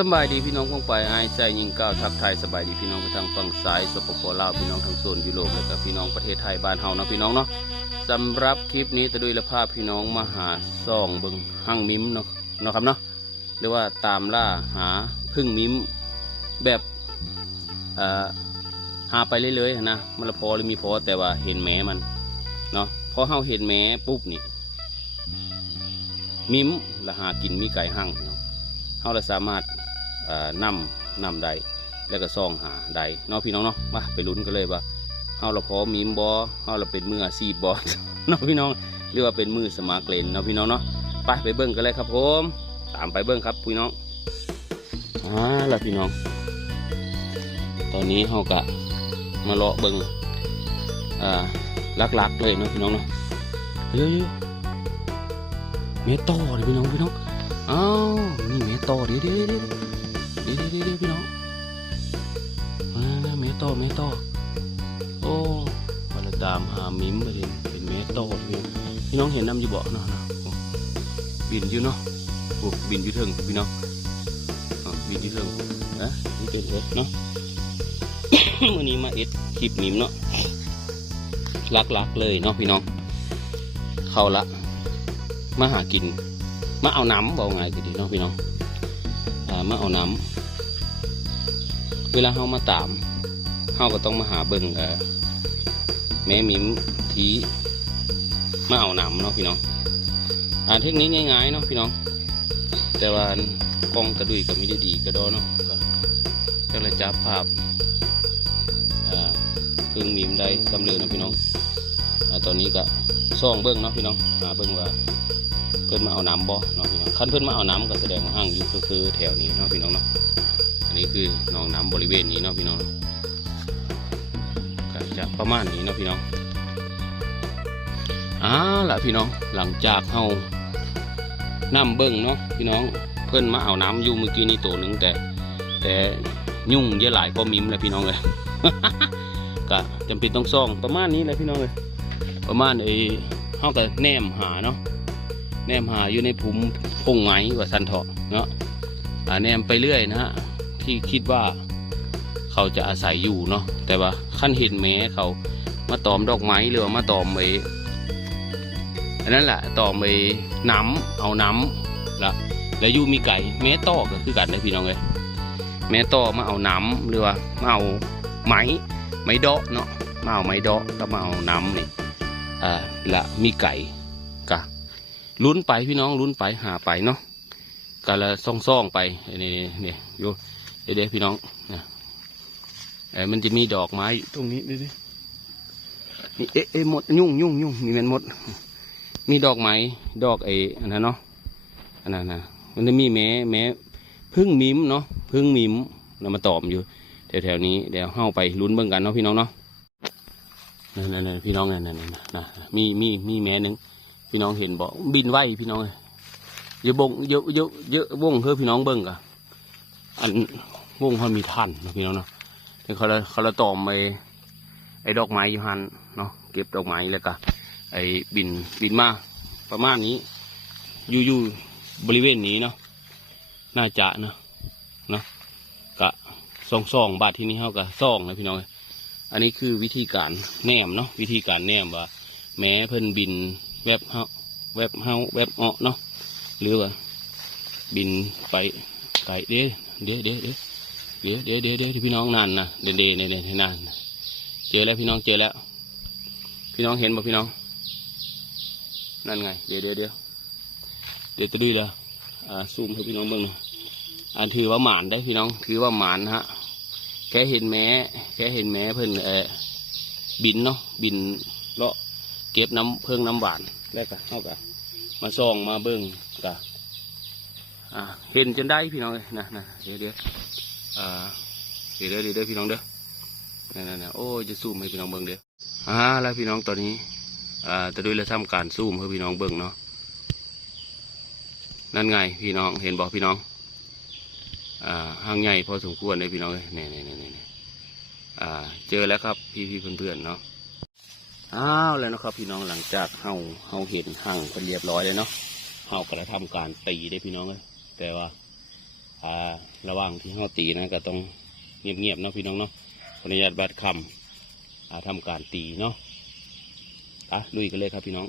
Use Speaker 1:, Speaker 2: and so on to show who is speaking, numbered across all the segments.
Speaker 1: สบายดีพี่น้องพงไปไอ้ายใจยิงก้าวทักทายสบายดีพี่น้องไปทางฝั่งซ้ายสปปลาวพี่น้องทางโซนยุโรปแล้วก็พี่น้องประเทศไทยบ้านเฮานะพี่น้องเนาะสำหรับคลิปนี้ตะดุยละภาพพี่น้องมาหาซ่องเบิงหั่งมิมเนาะเนาะครับเนาะหรือว่าตามล่าหาพึ่งมิมแบบเอ่อหาไปเรื่อยๆนะมันละพอหรือมีพอแต่ว่าเห็นแม้มันเนาะพอเฮาเห็นแม้ปุ๊บนี่มิมละหากินมีไก่หั่งเนาะเราเลยสามารถ นำนำใดแล้วก็ซองหาใดเนาะพี่น้องเนาะมาไปลุ้นกันเลยว่าเฮาเราพอมีมบอเฮาเราเป็นมืออาชีพบอเนาะพี่น้องหรือว่าเป็นมือสมัครเล่นเนาะพี่น้องเนาะไปไปเบิ้งกันเลยครับผมตามไปเบิ้งครับพี่น้องอ่าละพี่น้อง ตอนนี้เฮากะมาเลาะเบิ้งอ่าลักๆเลยเนาะพี่น้องเนาะเฮ้ยเมตโต้เลยพี่น้องพี่น้องอ้าวนี่เมตโตเดี๋ยวเดี๋ยวเดี๋ยว เดี๋ยวเดี๋ยวเดี๋ยวพี่น้องอ่าเมโตเมโตโอ้พอเราตามหามิมไปเห็นเป็นเมโตพี่น้องพี่น้องเห็นน้ำอยู่บ่เนาะบินอยู่เนาะโอ้บินอยู่เทิงพี่น้องบินอยู่เทิงนะนี่เกิดเห็ดเนาะวันนี้มาเอ็ดคลิปมิมเนาะลักๆเลยเนาะพี่น้อง เข้าละมาหากิน มาเอาน้ำบอกไงก็ดีเนาะพี่น้องมาเอาน้ำ เวลาเฮามาตามเฮาก็ต้องมาหาเบิ่งเอ่อแม่มิมทีมาเอาน้ำเนาะพี่น้องอ่าเทคนิคง่ายๆเนาะพี่น้อง แต่ว่ากล้องกระดุยก็ไม่ได้ดีกระดอเนาะก็ก็เลยจับภาพอ่าเพิ่งมิมได้สำเร็จนะพี่น้องอ่าตอนนี้ก็ซ่องเบิ่งเนาะพี่น้องหาเบิ่งว่าเพื่อนมาเอาน้ำบ่เนาะพี่น้องคันเพื่อนมาเอาน้ำก็แสดงว่าห้างอยู่ก็คือแถวนี้เนาะพี่น้องเนาะ นี้คือหนองน้ำบริเวณนี้เนาะพี่น้องก็จะประมาณนี้เนาะพี่น้องอ่าละพี่น้องหลังจากเฮาน้ำเบิ้งเนาะพี่น้องเพื่อนมาเอาน้ำอยู่เมื่อกี้นี่ตัวหนึ่งแต่ แต่ยุ่งเยอะหลายก็มิมเลยพี่น้องเลยก็จำเป็นต้องซ่องประมาณนี้เลยพี่น้องเลยประมาณเอ้เฮาก็แนมหาเนาะแนมหาอยู่ในภูมิพงไม้ว่าสันเถาะเนาะอ่าแนมไปเรื่อยนะฮะ ที่คิดว่าเขาจะอาศัยอยู่เนาะแต่ว่าขั้นเห็นแม้เขามาตอมดอกไม้หรือว่ามาตอมไอ้อันนั้นแหละตอมไอ้น้ำเอาน้ำละแล้วอยู่มีไก่แม้ต่อก็คือกันนะพี่น้องเลยแม้ต่อมาเอาน้ำหรือว่ามาเอาไม้ไม้ดาะเนาะมาเอาไม้ดาะแล้วมาเอาน้ำนี่อ่าละมีไก่กะลุ้นไปพี่น้องลุ้นไปหาไปเนาะกาละซ่องซ่องๆไปนี่นี่นี่อยู่ เด็ดๆพี่น้องนะเอ้ยมันจะมีดอกไม้อยู่ตรงนี้ดูดินี่เอ๊ะเอ๊ะหมดยุ่งยุ่งยุ่งมีแมันหมด มีดอกไม้ดอกไอ้อันนั้นเนาะอันนั้นนะมันจะมีแม้แม้พึ่งมิมเนาะพึ่งมิมเรามาตอมอยู่แถวๆนี้เดี๋ยวเข้าไปลุ้นเบิ่งกันเนาะพี่น้องเนาะนั่นๆๆพี่น้องนั่นๆๆนะมีมีมีแม้หนึ่งพี่น้องเห็นบอกบินไหวพี่น้องเลยเยอะบงเยอะเยอะเยอะวงเฮ้อพี่น้องเบิ่งกะอัน วงเขามีทันนะพี่น้องเนาะแต่เขาเขาละตอมไปไอ้ดอกไม้อยู่หันเนาะเก็บดอกไม้แล้วก็ไอ้บินบินมาประมาณนี้ อยู่อยู่บริเวณนี้เนาะน่าจะเนาะเนาะกะซองซองบาทที่นี่เขากะซองนะพี่น้องอันนี้คือวิธีการแนมเนาะวิธีการแนมว่า แม้เพิ่นบินแวบเฮาแวบเฮาแวบเอาะเนาะหรือว่าบินไปไกลเด้เดี๋ยวเดี๋ยวเดี๋ยวเดี๋ยว เดี๋ยวเดี๋ยวเดี๋ยวพี่น้องนานนะเดนเดนเดนเดนนานเจอแล้วพี่น้องเจอแล้ว พี่น้องเห็นบ่พี่น้อง นั่นไง เดี๋ยวเดี๋ยวเดี๋ยวเดี๋ยวจะดื้อแล้วอ่าซูมให้พี่น้องเบิ่งหน่อยอ่าถือว่าหมานได้พี่น้อง ถือว่าหมานฮะแค่เห็นแม้แค่เห็นแม้เพิ่นเออบินเนาะบินเลาะเก็บน้ำเพิ่งน้ำหวานแล้วก็เอากะมาส่องมาเบิ้งกะอ่าเห็นจนได้พี่น้องเลยนะนะเดี๋ยวเดี๋ยว อ่าเดี๋ยวเดี๋ยวเดี๋ยวพี่น้องเด้อนั่นนโอ้จะซูมให้พี่น้องเบิ้งเด้ออ่าแล้วพี่น้องตอนนี้อ่าจะด้วยเราทำการซูมให้พี่น้องเบิ้งเนาะนั่นไงพี่น้องเห็นบอกพี่น้องอ่าห่างใหญ่พอสมควรเลยพี่น้องเลยนี่นี่นี่นี่อ่าเจอแล้วครับพี่พี่เพื่อนๆเนาะอ้าวแล้วนะครับพี่น้องหลังจากเฮาเฮาเห็นหั่งเป็นเรียบร้อยเลยเนาะเฮาก็ได้ทำการตีได้พี่น้องเลยแต่ว่า อ่าระหว่างที่เฮาตีนะก็ต้องเงียบๆเนาะพี่น้องเนาะขออนุญาตบัดคำอ่าทำการตีเนาะอะลุยกันเลยครับพี่น้อง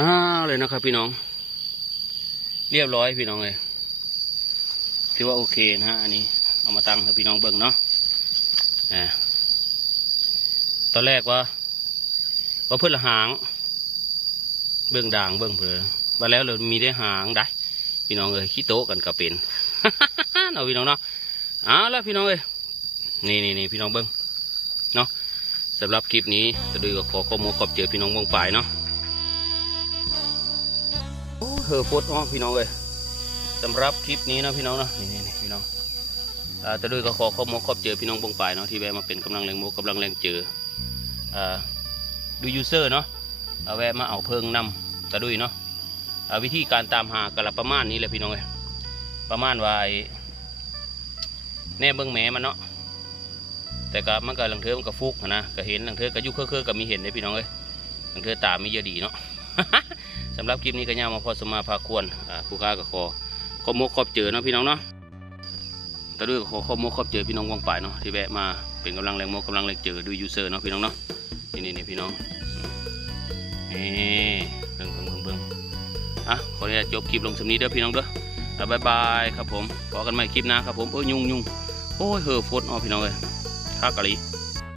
Speaker 1: อ้าเลยนะครับพี่น้อง เรียบร้อยพี่น้องเลยถือว่าโอเคนะฮะอันนี้เอามาตั้งให้พี่น้องเบิ่งเนาะอ่าตอนแรกว่าว่าเพื่อนหาง เบื้องด่างเบื้องเผือมาแล้วเรามีได้หางได้ พี่น้องเอ้ยขี้โต๊ะกันก็เป็นเนาะพี่น้องเนาะเอาแล้วพี่น้องเอ้ยนี่นี่นี่พี่น้องเบิ้งเนาะสำหรับคลิปนี้จะดูกับขอข้อมูลขอบเจอพี่น้องวงป่ายเนาะ เฮอโฟดอ้อพี่น้องเอ้ยสำหรับคลิปนี้นะพี่น้องเนาะนี่นี่พี่น้องอ่าจะดูกับขอข้อมูลขอบเจอพี่น้องวงป่ายเนาะที่แวะมาเป็นกำลังแรงโมกำลังแรงเจออ่าดูยูเซอร์เนาะแวะมาเอาเพิงนำตะดุยเนาะวิธีการตามหากระประมาณนี้แหละพี่น้องเอ้ยประมาณว่าไอ้แน่เบิ้งแหมมันเนาะแต่ก็มันก็ลังเทอมันก็ฟุกนะก็เห็นลังเทอก็ยุคเคอๆก็มีเห็นเลยพี่น้องเอ้ยลังเทอตามีเยอะดีเนาะำหรับคลิปนี้ก็ย่ามาพอสมมาพาควรผู้ค้าก็ขอขอมกขอบเจอเนาะพี่น้องเนาะตะดุยก็ขอขอมกขอบเจอพี่น้องวงป่ายเนาะที่แวะมาเป็นกำลังแรงมกกำลังแรงเจอดูยูเซอร์เนาะพี่น้องเนาะนี่นี่นี่พี่น้องนี่เบิ่งเบิ่งเบิ่งเบิ่งอะขออนุญาตจบคลิปลงสำนี้เด้อพี่น้องเด้อบ๊ายบายครับผมพอกันใหม่คลิปหน้าครับผมโอ้ยยุ่งยุ่งโอ้ยเฮอโฟดอ๋อพี่น้องเลยข้ากะหรี่